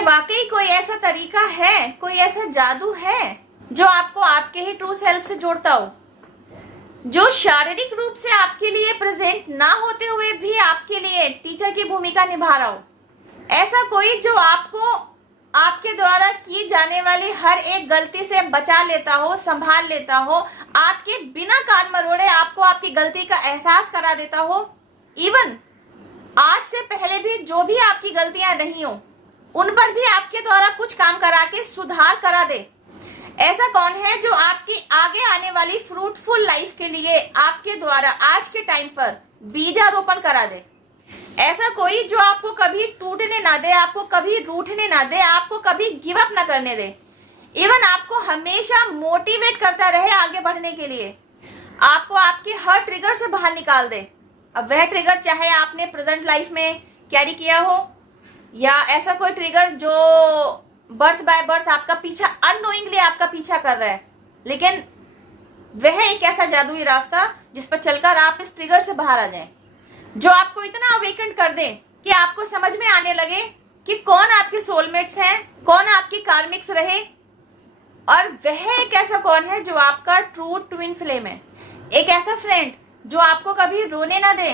क्या वाकई कोई ऐसा तरीका है, कोई ऐसा जादू है जो आपको आपके ही ट्रू सेल्फ से जोड़ता हो, जो शारीरिक रूप से आपके लिए प्रेजेंट ना होते हुए भी आपके लिए टीचर की भूमिका निभा रहा हो? ऐसा कोई जो आपको आपके द्वारा की जाने वाली हर एक गलती से बचा लेता हो, संभाल लेता हो, आपके बिना कान मरोड़े आपको आपकी गलती का एहसास करा देता हो। इवन आज से पहले भी जो भी आपकी गलतियां नहीं हो उन पर भी आपके द्वारा कुछ काम करा के सुधार करा दे। ऐसा कौन है जो आपकी आगे आने वाली फ्रूटफुल लाइफ के लिए आपके द्वारा आज के टाइम पर बीजारोपण करा दे? ऐसा कोई जो आपको कभी टूटने ना दे, आपको कभी रूठने ना दे, आपको कभी गिव अप ना करने दे, इवन आपको हमेशा मोटिवेट करता रहे आगे बढ़ने के लिए, आपको आपके हर ट्रिगर से बाहर निकाल दे। अब वह ट्रिगर चाहे आपने प्रेजेंट लाइफ में कैरी किया हो या ऐसा कोई ट्रिगर जो बर्थ बाय बर्थ आपका पीछा, अननोइंगली आपका पीछा कर रहा है, लेकिन वह एक ऐसा जादुई रास्ता जिस पर चलकर आप इस ट्रिगर से बाहर आ जाएं, जो आपको इतना अवेकन कर दे कि आपको समझ में आने लगे कि कौन आपके सोलमेट्स हैं, कौन आपके कार्मिक्स रहे, और वह एक ऐसा कौन है जो आपका ट्रू ट्विन फ्लेम है। एक ऐसा फ्रेंड जो आपको कभी रोने ना दे,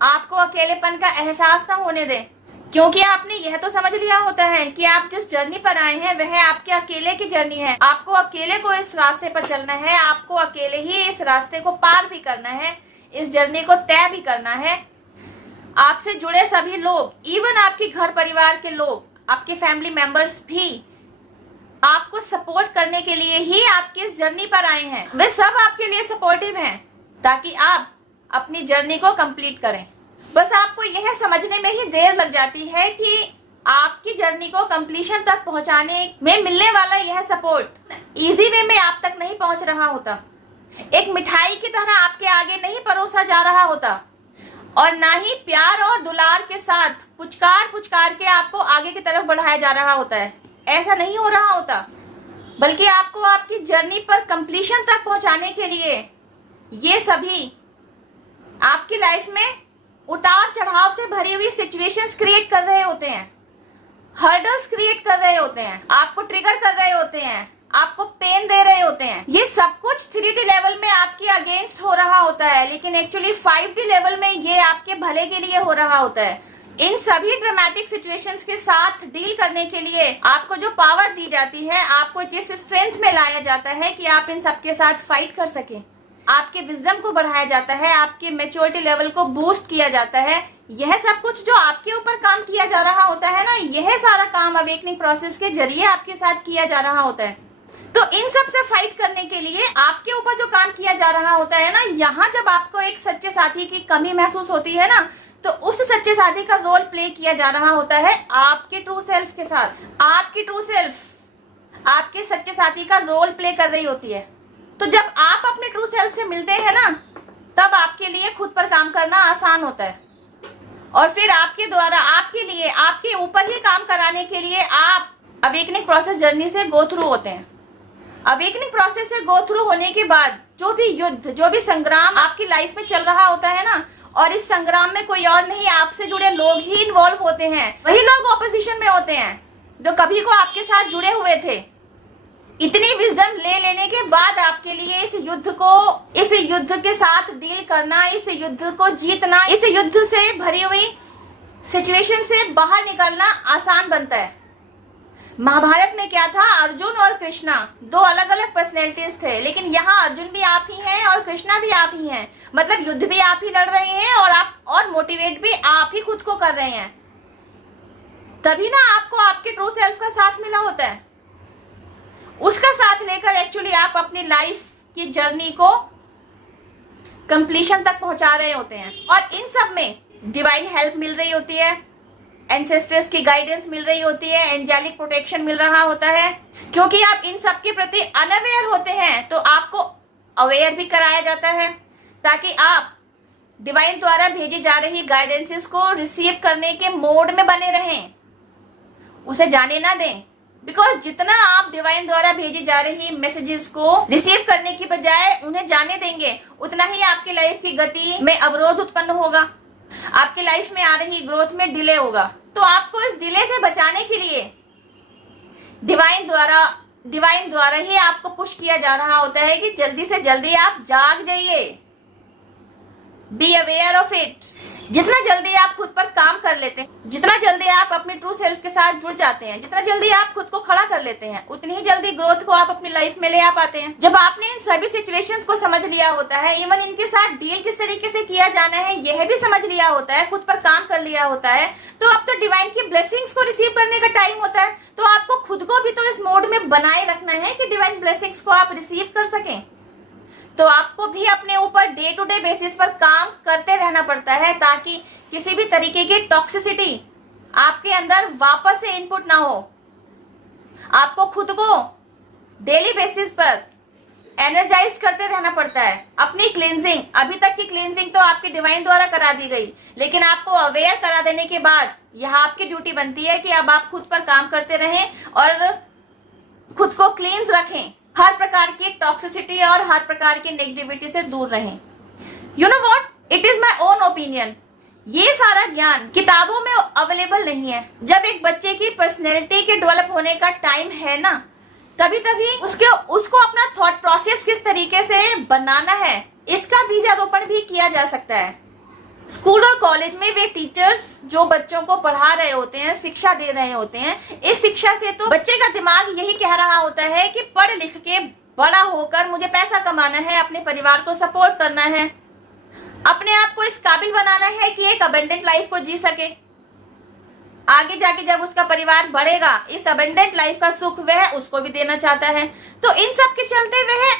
आपको अकेलेपन का एहसास ना होने दे, क्योंकि आपने यह तो समझ लिया होता है कि आप जिस जर्नी पर आए हैं वह आपके अकेले की जर्नी है। आपको अकेले को इस रास्ते पर चलना है, आपको अकेले ही इस रास्ते को पार भी करना है, इस जर्नी को तय भी करना है। आपसे जुड़े सभी लोग, इवन आपके घर परिवार के लोग, आपके फैमिली मेंबर्स भी आपको सपोर्ट करने के लिए ही आपकी इस जर्नी पर आए हैं। वे सब आपके लिए सपोर्टिव हैं ताकि आप अपनी जर्नी को कंप्लीट करें। बस आपको यह समझने में ही देर लग जाती है कि आपकी जर्नी को कंप्लीशन तक पहुंचाने में मिलने वाला यह सपोर्ट इजी वे में आप तक नहीं पहुंच रहा होता, एक मिठाई की तरह आपके आगे नहीं परोसा जा रहा होता, और ना ही प्यार और दुलार के साथ पुचकार पुचकार के आपको आगे की तरफ बढ़ाया जा रहा होता है। ऐसा नहीं हो रहा होता, बल्कि आपको आपकी जर्नी पर कंप्लीशन तक पहुंचाने के लिए ये सभी आपकी लाइफ में उतार चढ़ाव से भरी हुई सिचुएशंस क्रिएट कर रहे होते हैं, हर्डल्स क्रिएट कर रहे होते हैं, आपको ट्रिगर कर रहे होते हैं, आपको पेन दे रहे होते हैं। ये सब कुछ 3D लेवल में आपके अगेंस्ट हो रहा होता है, लेकिन एक्चुअली 5D लेवल में ये आपके भले के लिए हो रहा होता है। इन सभी ड्रामेटिक सिचुएशंस के साथ डील करने के लिए आपको जो पावर दी जाती है, आपको जिस स्ट्रेंथ में लाया जाता है कि आप इन सबके साथ फाइट कर सकें, आपके विजडम को बढ़ाया जाता है, आपके मैच्योरिटी लेवल को बूस्ट किया जाता है, यह सब कुछ जो आपके ऊपर काम किया जा रहा होता है ना, यह सारा काम अवेकनिंग प्रोसेस के जरिए आपके साथ किया जा रहा होता है। तो इन सब से फाइट करने के लिए आपके ऊपर जो काम किया जा रहा होता है ना, यहाँ जब आपको एक सच्चे साथी की कमी महसूस होती है ना, तो उस सच्चे साथी का रोल प्ले किया जा रहा होता है आपके ट्रू सेल्फ के साथ। आपकी ट्रू सेल्फ आपके सच्चे साथी का रोल प्ले कर रही होती है। तो जब आप अपने ट्रू सेल्फ से मिलते हैं ना, तब आपके लिए खुद पर काम करना आसान होता है, और फिर आपके द्वारा आपके लिए आपके ऊपर ही काम कराने के लिए आप अवेकनिंग प्रोसेस जर्नी से गो थ्रू होते हैं। अवेकनिंग प्रोसेस से गो थ्रू होने के बाद जो भी युद्ध, जो भी संग्राम आपकी लाइफ में चल रहा होता है ना, और इस संग्राम में कोई और नहीं, आपसे जुड़े लोग ही इन्वॉल्व होते हैं। वही लोग ऑपोजिशन में होते हैं जो कभी को आपके साथ जुड़े हुए थे। इतनी विजडम ले लेने के बाद आपके लिए इस युद्ध के साथ डील करना, इस युद्ध को जीतना, इस युद्ध से भरी हुई सिचुएशन से बाहर निकलना आसान बनता है। महाभारत में क्या था, अर्जुन और कृष्णा दो अलग अलग पर्सनैलिटीज थे, लेकिन यहाँ अर्जुन भी आप ही हैं और कृष्णा भी आप ही हैं। मतलब युद्ध भी आप ही लड़ रहे हैं और मोटिवेट भी आप ही खुद को कर रहे हैं। तभी ना आपको आपके ट्रू सेल्फ का साथ मिला होता है। उसका साथ लेकर एक्चुअली आप अपनी लाइफ की जर्नी को कंप्लीशन तक पहुंचा रहे होते हैं, और इन सब में डिवाइन हेल्प मिल रही होती है, एंसेस्टर्स की गाइडेंस मिल रही होती है, एंजेलिक प्रोटेक्शन मिल रहा होता है। क्योंकि आप इन सब के प्रति अनअवेयर होते हैं, तो आपको अवेयर भी कराया जाता है ताकि आप डिवाइन द्वारा भेजी जा रही गाइडेंसेस को रिसीव करने के मोड में बने रहें, उसे जाने ना दें। बिकॉज जितना आप डिवाइन द्वारा भेजी जा रही मैसेजेस को रिसीव करने की बजाय उन्हें जाने देंगे, उतना ही आपकी लाइफ की गति में अवरोध उत्पन्न होगा, आपकी लाइफ में आ रही ग्रोथ में डिले होगा। तो आपको इस डिले से बचाने के लिए डिवाइन द्वारा ही आपको पुश किया जा रहा होता है कि जल्दी से जल्दी आप जाग जाइए। Be aware of it. जितना जल्दी आप खुद पर काम कर लेते हैं, जितना जल्दी आप अपने ट्रू सेल्फ के साथ जुड़ जाते हैं, जितना जल्दी आप खुद को खड़ा कर लेते हैं, उतनी ही जल्दी ग्रोथ को आप अपनी लाइफ में ले आ पाते हैं। जब आपने इन सभी सिचुएशंस को समझ लिया होता है, इवन इनके साथ डील किस तरीके से किया जाना है यह भी समझ लिया होता है, खुद पर काम कर लिया होता है, तो अब तो डिवाइन की ब्लेसिंग्स को रिसीव करने का टाइम होता है। तो आपको खुद को भी तो इस मोड में बनाए रखना है कि डिवाइन ब्लेसिंग्स को आप रिसीव कर सकें। तो आपको भी अपने ऊपर डे टू डे बेसिस पर काम करते रहना पड़ता है ताकि किसी भी तरीके की टॉक्सिसिटी आपके अंदर वापस से इनपुट ना हो। आपको खुद को डेली बेसिस पर एनर्जाइज करते रहना पड़ता है। अपनी क्लींजिंग, अभी तक की क्लींजिंग तो आपके डिवाइन द्वारा करा दी गई, लेकिन आपको अवेयर करा देने के बाद यह आपकी ड्यूटी बनती है कि अब आप खुद पर काम करते रहें और खुद को क्लींस रखें, हर प्रकार की टॉक्सिसिटी और हर प्रकार की नेगेटिविटी से दूर रहें। You know what, it is my own opinion. ये सारा ज्ञान किताबों में अवेलेबल नहीं है। जब एक बच्चे की पर्सनैलिटी के डेवलप होने का टाइम है ना, तभी उसको अपना थॉट प्रोसेस किस तरीके से बनाना है, इसका बीजारोपण भी किया जा सकता है। स्कूल और कॉलेज में वे टीचर्स जो बच्चों को पढ़ा रहे होते हैं, शिक्षा दे रहे होते हैं, इस शिक्षा से तो बच्चे का दिमाग यही कह रहा होता है कि पढ़ लिख के बड़ा होकर मुझे पैसा कमाना है, अपने परिवार को सपोर्ट करना है, अपने आप को इस काबिल बनाना है कि एक अबंडेंट लाइफ को जी सके। आगे जाके जब उसका परिवार बढ़ेगा, इस अबंडेंट लाइफ का सुख वह उसको भी देना चाहता है। तो इन सब के चलते वह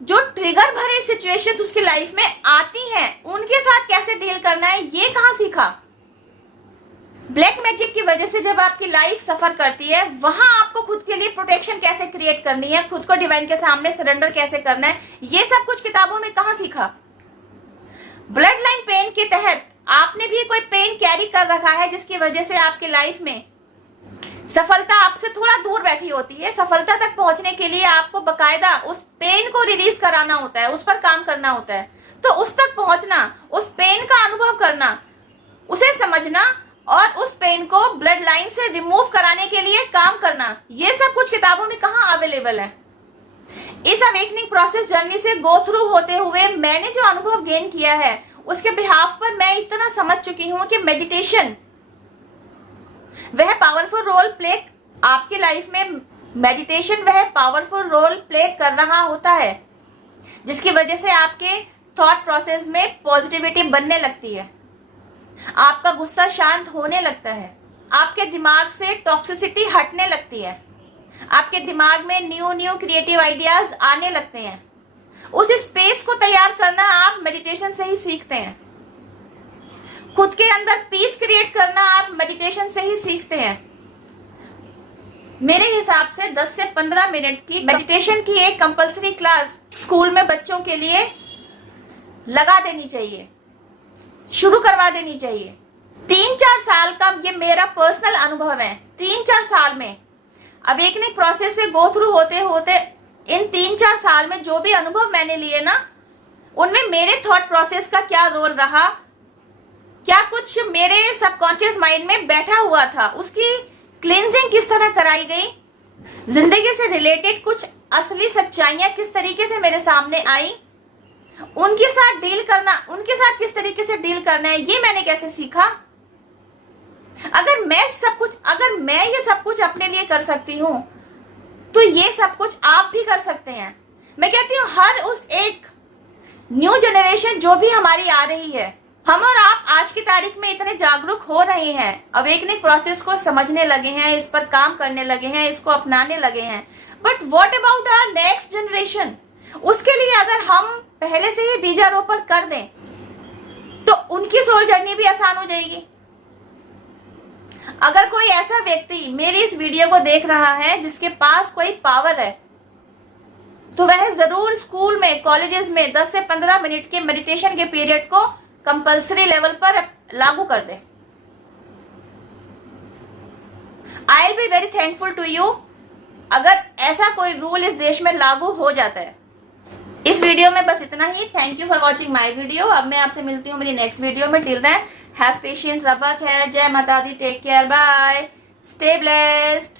जो ट्रिगर भरे सिचुएशंस उसकी लाइफ में आती हैं, उनके साथ कैसे डील करना है, ये कहां सीखा? ब्लैक मैजिक की वजह से जब आपकी लाइफ सफर करती है, वहां आपको खुद के लिए प्रोटेक्शन कैसे क्रिएट करनी है, खुद को डिवाइन के सामने सरेंडर कैसे करना है, ये सब कुछ किताबों में कहां सीखा? ब्लड लाइन पेन के तहत आपने भी कोई पेन कैरी कर रखा है, जिसकी वजह से आपकी लाइफ में सफलता आपसे थोड़ा दूर बैठी होती है। सफलता तक पहुंचने के लिए आपको बकायदा उस पेन को रिलीज कराना होता है, उस पर काम करना होता है। तो उस तक पहुंचना, उस पेन का अनुभव करना, उसे समझना और उस पेन को ब्लड लाइन से रिमूव कराने के लिए काम करना, ये सब कुछ किताबों में कहां अवेलेबल है? इस अवेकनिंग प्रोसेस जर्नी से गो थ्रू होते हुए मैंने जो अनुभव गेन किया है, उसके बिहाफ पर मैं इतना समझ चुकी हूं कि मेडिटेशन वह पावरफुल रोल प्ले आपकी लाइफ में, मेडिटेशन वह पावरफुल रोल प्ले कर रहा होता है, जिसकी वजह से आपके थॉट प्रोसेस में पॉजिटिविटी बनने लगती है, आपका गुस्सा शांत होने लगता है, आपके दिमाग से टॉक्सिसिटी हटने लगती है, आपके दिमाग में न्यू क्रिएटिव आइडियाज आने लगते हैं। उस स्पेस को तैयार करना आप मेडिटेशन से ही सीखते हैं। खुद के अंदर पीस क्रिएट करना आप मेडिटेशन से ही सीखते हैं। मेरे हिसाब से 10 से 15 मिनट की मेडिटेशन की एक कंपलसरी क्लास स्कूल में बच्चों के लिए लगा देनी चाहिए, शुरू करवा देनी चाहिए। 3-4 साल का ये मेरा पर्सनल अनुभव है। 3-4 साल में अवेकनिंग प्रोसेस से गो थ्रू होते होते इन 3-4 साल में जो भी अनुभव मैंने लिए ना, उनमें मेरे थॉट प्रोसेस का क्या रोल रहा, क्या कुछ मेरे सबकॉन्शियस माइंड में बैठा हुआ था, उसकी क्लींजिंग किस तरह कराई गई, जिंदगी से रिलेटेड कुछ असली सच्चाइयां किस तरीके से मेरे सामने आई, उनके साथ डील करना, उनके साथ किस तरीके से डील करना है, ये मैंने कैसे सीखा। अगर मैं ये सब कुछ अपने लिए कर सकती हूं, तो ये सब कुछ आप भी कर सकते हैं। मैं कहती हूँ हर उस एक न्यू जनरेशन जो भी हमारी आ रही है, हम और आप आज की तारीख में इतने जागरूक हो रहे हैं, अवेकनिंग प्रोसेस को समझने लगे हैं, इस पर काम करने लगे हैं, इसको अपनाने लगे हैं। But what about our next generation? उसके लिए अगर हम पहले से ही बीजारोपण कर दें, तो उनकी सोल जर्नी भी आसान हो जाएगी। अगर कोई ऐसा व्यक्ति मेरी इस वीडियो को देख रहा है जिसके पास कोई पावर है, तो वह जरूर स्कूल में, कॉलेजेस में 10 से 15 मिनट के मेडिटेशन के पीरियड को कंपल्सरी लेवल पर लागू कर दे। I will be very thankful to you अगर ऐसा कोई रूल इस देश में लागू हो जाता है। इस वीडियो में बस इतना ही। Thank you for watching my video. अब मैं आपसे मिलती हूँ मेरी नेक्स्ट वीडियो में। टिल देन हैव पेशेंस, रब खैर, जय माता दी, take care, bye, stay blessed.